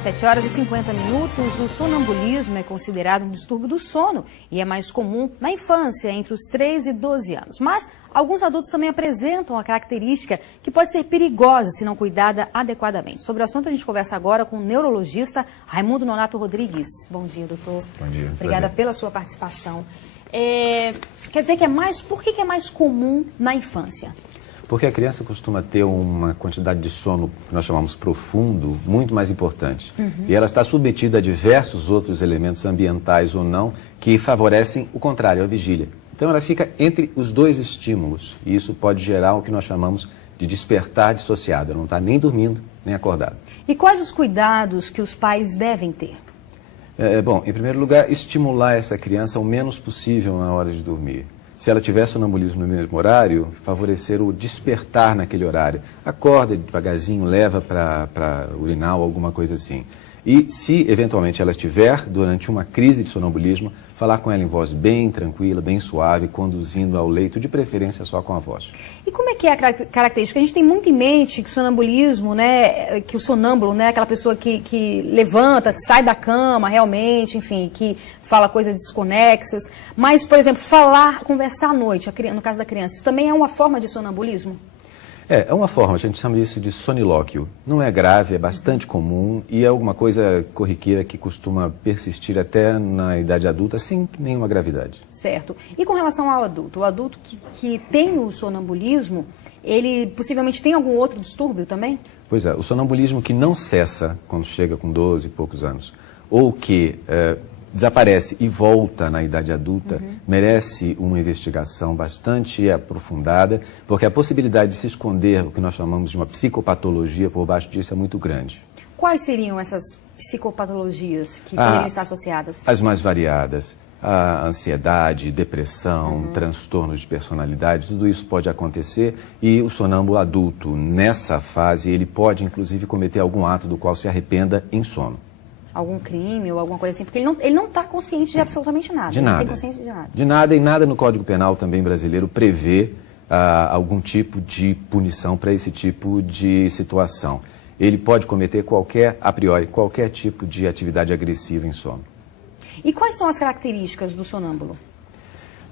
7h50, o sonambulismo é considerado um distúrbio do sono e é mais comum na infância, entre os 3 e 12 anos. Mas alguns adultos também apresentam a característica que pode ser perigosa se não cuidada adequadamente. Sobre o assunto a gente conversa agora com o neurologista Raimundo Nonato Rodrigues. Bom dia, doutor. Bom dia. Obrigada prazer. pela sua participação. Quer dizer que por que é mais comum na infância? Porque a criança costuma ter uma quantidade de sono que nós chamamos profundo, muito mais importante. E ela está submetida a diversos outros elementos ambientais ou não que favorecem o contrário, a vigília. Então ela fica entre os dois estímulos e isso pode gerar o que nós chamamos de despertar dissociado. Ela não está nem dormindo, nem acordada. E quais os cuidados que os pais devem ter? Bom, em primeiro lugar, estimular essa criança o menos possível na hora de dormir. Se ela tiver sonambulismo no mesmo horário, favorecer o despertar naquele horário. Acorda devagarzinho, leva para urinar ou alguma coisa assim. E se eventualmente ela estiver durante uma crise de sonambulismo, falar com ela em voz bem tranquila, bem suave, conduzindo ao leito, de preferência só com a voz. E como é que é a característica? A gente tem muito em mente que o sonambulismo, né, que o sonâmbulo, né, aquela pessoa que levanta, sai da cama realmente, enfim, que fala coisas desconexas. Mas, por exemplo, conversar à noite, no caso da criança, isso também é uma forma de sonambulismo? É uma forma, a gente chama isso de sonilóquio. Não é grave, é bastante comum e é alguma coisa corriqueira que costuma persistir até na idade adulta sem nenhuma gravidade. Certo. E com relação ao adulto? O adulto que tem o sonambulismo, ele possivelmente tem algum outro distúrbio também? Pois é, o sonambulismo que não cessa quando chega com 12 e poucos anos, ou que desaparece e volta na idade adulta, merece uma investigação bastante aprofundada, porque a possibilidade de se esconder o que nós chamamos de uma psicopatologia por baixo disso é muito grande. Quais seriam essas psicopatologias que poderiam estar associadas? As mais variadas. A ansiedade, depressão, transtornos de personalidade, tudo isso pode acontecer e o sonâmbulo adulto, nessa fase, ele pode inclusive cometer algum ato do qual se arrependa em sono. Algum crime ou alguma coisa assim, porque ele não está consciente de absolutamente nada. De nada. Não tem consciência de nada. De nada, e nada no Código Penal também brasileiro prevê algum tipo de punição para esse tipo de situação. Ele pode cometer a priori, qualquer tipo de atividade agressiva em sono. E quais são as características do sonâmbulo?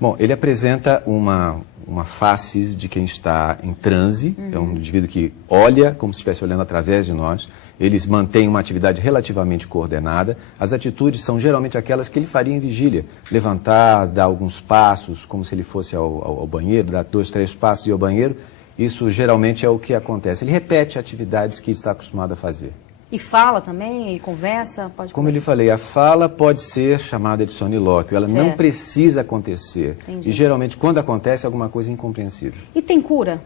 Bom, ele apresenta uma face de quem está em transe, é um indivíduo que olha como se estivesse olhando através de nós, eles mantêm uma atividade relativamente coordenada, as atitudes são geralmente aquelas que ele faria em vigília, levantar, dar alguns passos, como se ele fosse ao banheiro, dar 2, 3 passos e ir ao banheiro, isso geralmente é o que acontece, ele repete atividades que está acostumado a fazer. E fala também, e conversa? Como eu lhe falei, a fala pode ser chamada de sonilóquio, ela não precisa acontecer. Entendi. E geralmente quando acontece é alguma coisa incompreensível. E tem cura?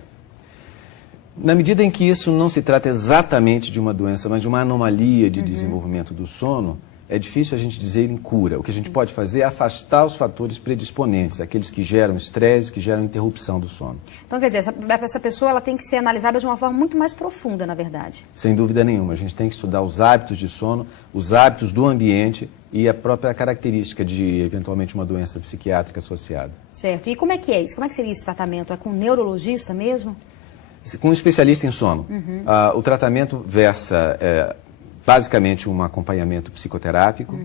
Na medida em que isso não se trata exatamente de uma doença, mas de uma anomalia de desenvolvimento do sono, é difícil a gente dizer em cura. O que a gente pode fazer é afastar os fatores predisponentes, aqueles que geram estresse, que geram interrupção do sono. Então, quer dizer, essa pessoa ela tem que ser analisada de uma forma muito mais profunda, na verdade. Sem dúvida nenhuma. A gente tem que estudar os hábitos de sono, os hábitos do ambiente e a própria característica de, eventualmente, uma doença psiquiátrica associada. Certo. E como é que é isso? Como é que seria esse tratamento? É com um neurologista mesmo? Com um especialista em sono. O tratamento versa basicamente um acompanhamento psicoterápico,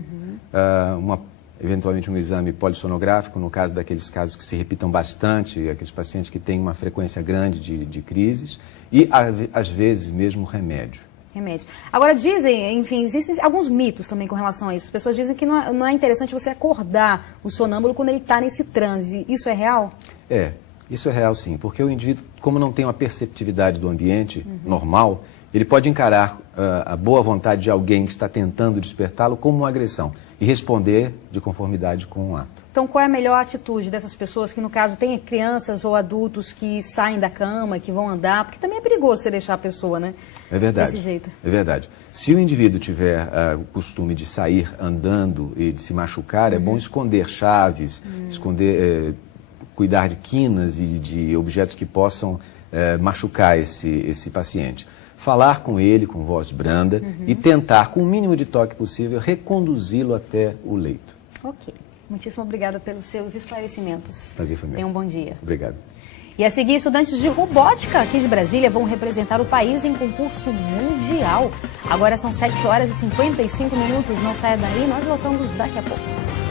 eventualmente um exame polissonográfico, no caso daqueles casos que se repitam bastante, aqueles pacientes que têm uma frequência grande de crises, e às vezes mesmo remédio. Remédios. Agora dizem, enfim, existem alguns mitos também com relação a isso. As pessoas dizem que não é interessante você acordar o sonâmbulo quando ele está nesse transe. Isso é real? Isso é real sim, porque o indivíduo, como não tem uma perceptividade do ambiente normal, ele pode encarar a boa vontade de alguém que está tentando despertá-lo como uma agressão e responder de conformidade com o ato. Então, qual é a melhor atitude dessas pessoas que, no caso, têm crianças ou adultos que saem da cama, que vão andar? Porque também é perigoso você deixar a pessoa, né? É verdade. Desse jeito. É verdade. Se o indivíduo tiver o costume de sair andando e de se machucar, é bom esconder chaves, cuidar de quinas e de objetos que possam machucar esse paciente. Falar com ele com voz branda e tentar, com o mínimo de toque possível, reconduzi-lo até o leito. Ok. Muitíssimo obrigada pelos seus esclarecimentos. Prazer foi meu. Tenha um bom dia. Obrigado. E a seguir, estudantes de robótica aqui de Brasília vão representar o país em concurso mundial. Agora são 7 horas e 55 minutos. Não saia daí, nós voltamos daqui a pouco.